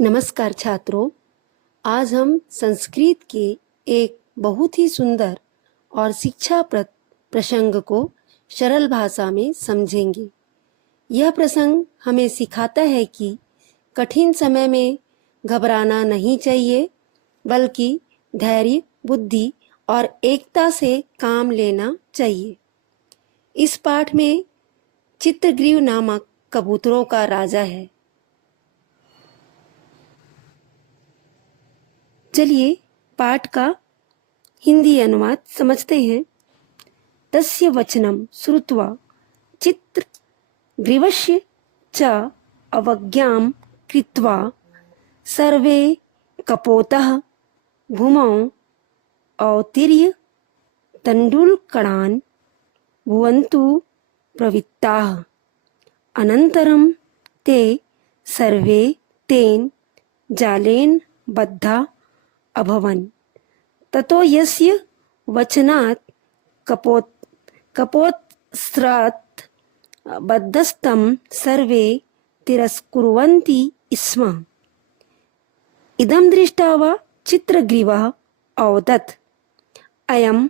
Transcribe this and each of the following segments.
नमस्कार छात्रों, आज हम संस्कृत के एक बहुत ही सुंदर और शिक्षाप्रद प्रसंग को सरल भाषा में समझेंगे। यह प्रसंग हमें सिखाता है कि कठिन समय में घबराना नहीं चाहिए, बल्कि धैर्य, बुद्धि और एकता से काम लेना चाहिए। इस पाठ में चित्रग्रीव नामक कबूतरों का राजा है। चलिए पाठ का हिंदी अनुवाद समझते हैं। तस्य वचनं श्रुत्वा चित्रग्रीवस्य च अवज्ञां कृत्वा सर्वे कपोतः भूमौ अवतीर्य तण्डुलकणान् भुवन्तु प्रवृत्ताः। अनन्तरं ते सर्वे तेन जालेन बद्धा अभवन्। ततो यस्य वचनात् कपोत्स्रात् बद्धस्तं सर्वे तिरस्कुर्वन्ति स्म। इदं दृष्ट्वा वा चित्रग्रीवः अवदत्, अयम्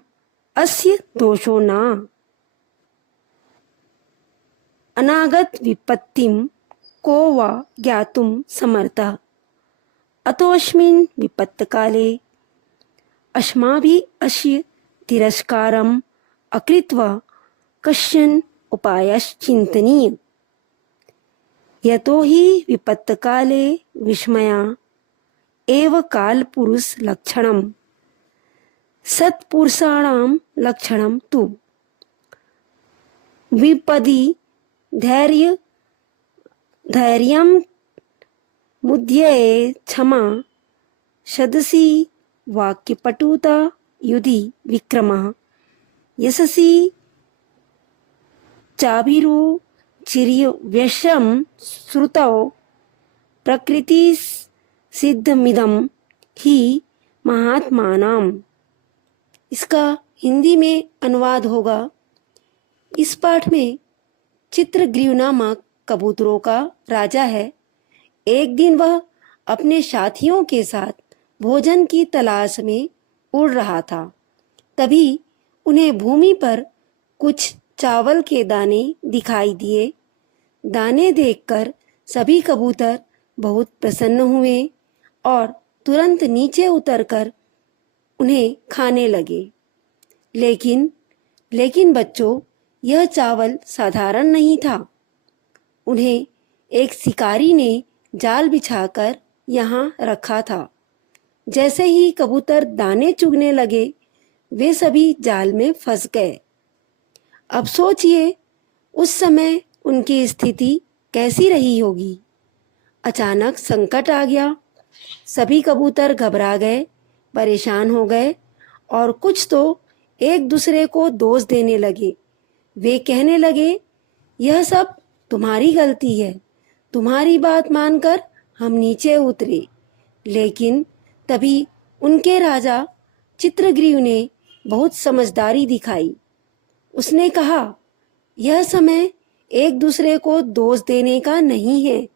अस्य दोषो न। अनागत विपत्तिं को वा ज्ञातुं समर्थः। अतोऽस्मिन् विपत्काले अस्माभिः अस्य तिरस्कारम् अकृत्वा कश्चन उपायश्चिन्तनीयः। यतो हि विपत्काले विस्मया एव कालपुरुषलक्षणम्। सत्पुरुषाणां लक्षणं तु विपदि धैर्यं मुद्यये क्षमा सदसि वाक्यपटुता युधि विक्रमः यशसि चाभिरुचिर्यवश्यं श्रुतौ प्रकृतिसिद्धमिदं हि महात्मानाम्। इसका हिंदी में अनुवाद होगा। इस पाठ में चित्रग्रीव नामक कबूतरों का राजा है। एक दिन वह अपने साथियों के साथ भोजन की तलाश में उड़ रहा था। तभी उन्हें भूमि पर कुछ चावल के दाने दिखाई दिए। दाने देखकर सभी कबूतर बहुत प्रसन्न हुए और तुरंत नीचे उतरकर उन्हें खाने लगे। लेकिन बच्चों, यह चावल साधारण नहीं था। उन्हें एक शिकारी ने जाल बिछाकर यहाँ रखा था। जैसे ही कबूतर दाने चुगने लगे, वे सभी जाल में फंस गए। अब सोचिए, उस समय उनकी स्थिति कैसी रही होगी। अचानक संकट आ गया। सभी कबूतर घबरा गए, परेशान हो गए और कुछ तो एक दूसरे को दोष देने लगे। वे कहने लगे, यह सब तुम्हारी गलती है, तुम्हारी बात मानकर हम नीचे उतरे। लेकिन तभी उनके राजा चित्रग्रीव ने बहुत समझदारी दिखाई। उसने कहा, यह समय एक दूसरे को दोष देने का नहीं है।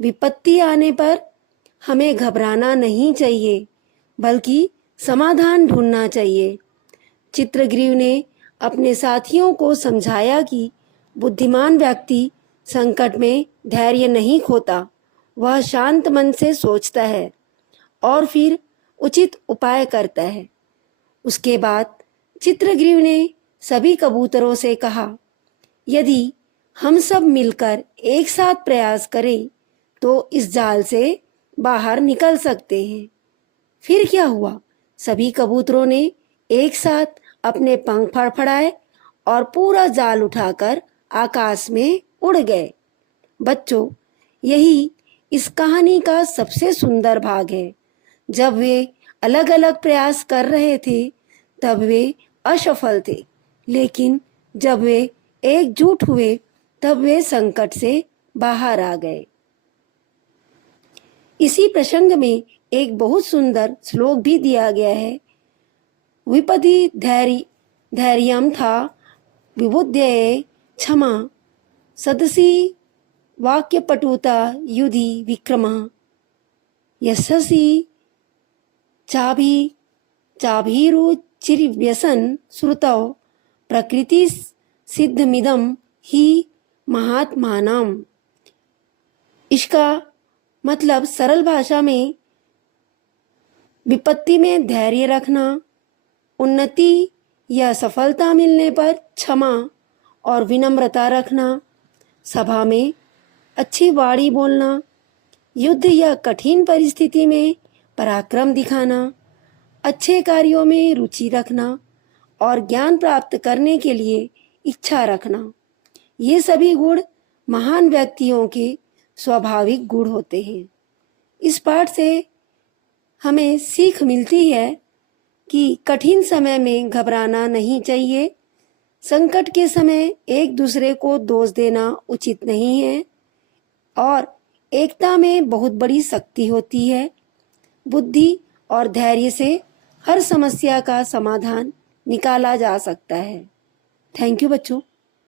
विपत्ति आने पर हमें घबराना नहीं चाहिए, बल्कि समाधान ढूंढना चाहिए। चित्रग्रीव ने अपने साथियों को समझाया कि बुद्धिमान व्यक्ति संकट में धैर्य नहीं खोता, वह शांत मन से सोचता है और फिर उचित उपाय करता है। उसके बाद चित्रग्रीव ने सभी कबूतरों से कहा, यदि हम सब मिलकर एक साथ प्रयास करें तो इस जाल से बाहर निकल सकते हैं। फिर क्या हुआ? सभी कबूतरों ने एक साथ अपने पंख फड़फड़ाए और पूरा जाल उठाकर आकाश में उड़ गए। बच्चों, यही इस कहानी का सबसे सुंदर भाग है। जब वे अलग अलग प्रयास कर रहे थे तब वे असफल थे, लेकिन जब वे एकजुट हुए तब वे संकट से बाहर आ गए। इसी प्रसंग में एक बहुत सुंदर श्लोक भी दिया गया है। विपदि धैर्यं था विबुध्यये क्षमा सदसि वाक्यपटुता युधि विक्रमः। यशसि चाभिरुचिर्व्यसन श्रुतौ प्रकृति सिद्धमिदं ही महात्मानाम। इसका मतलब सरल भाषा में विपत्ति में धैर्य रखना, उन्नति या सफलता मिलने पर क्षमा और विनम्रता रखना, सभा में अच्छी वाणी बोलना, युद्ध या कठिन परिस्थिति में पराक्रम दिखाना, अच्छे कार्यों में रुचि रखना और ज्ञान प्राप्त करने के लिए इच्छा रखना, ये सभी गुण महान व्यक्तियों के स्वाभाविक गुण होते हैं। इस पाठ से हमें सीख मिलती है कि कठिन समय में घबराना नहीं चाहिए। संकट के समय एक दूसरे को दोष देना उचित नहीं है और एकता में बहुत बड़ी शक्ति होती है। बुद्धि और धैर्य से हर समस्या का समाधान निकाला जा सकता है। थैंक यू बच्चों।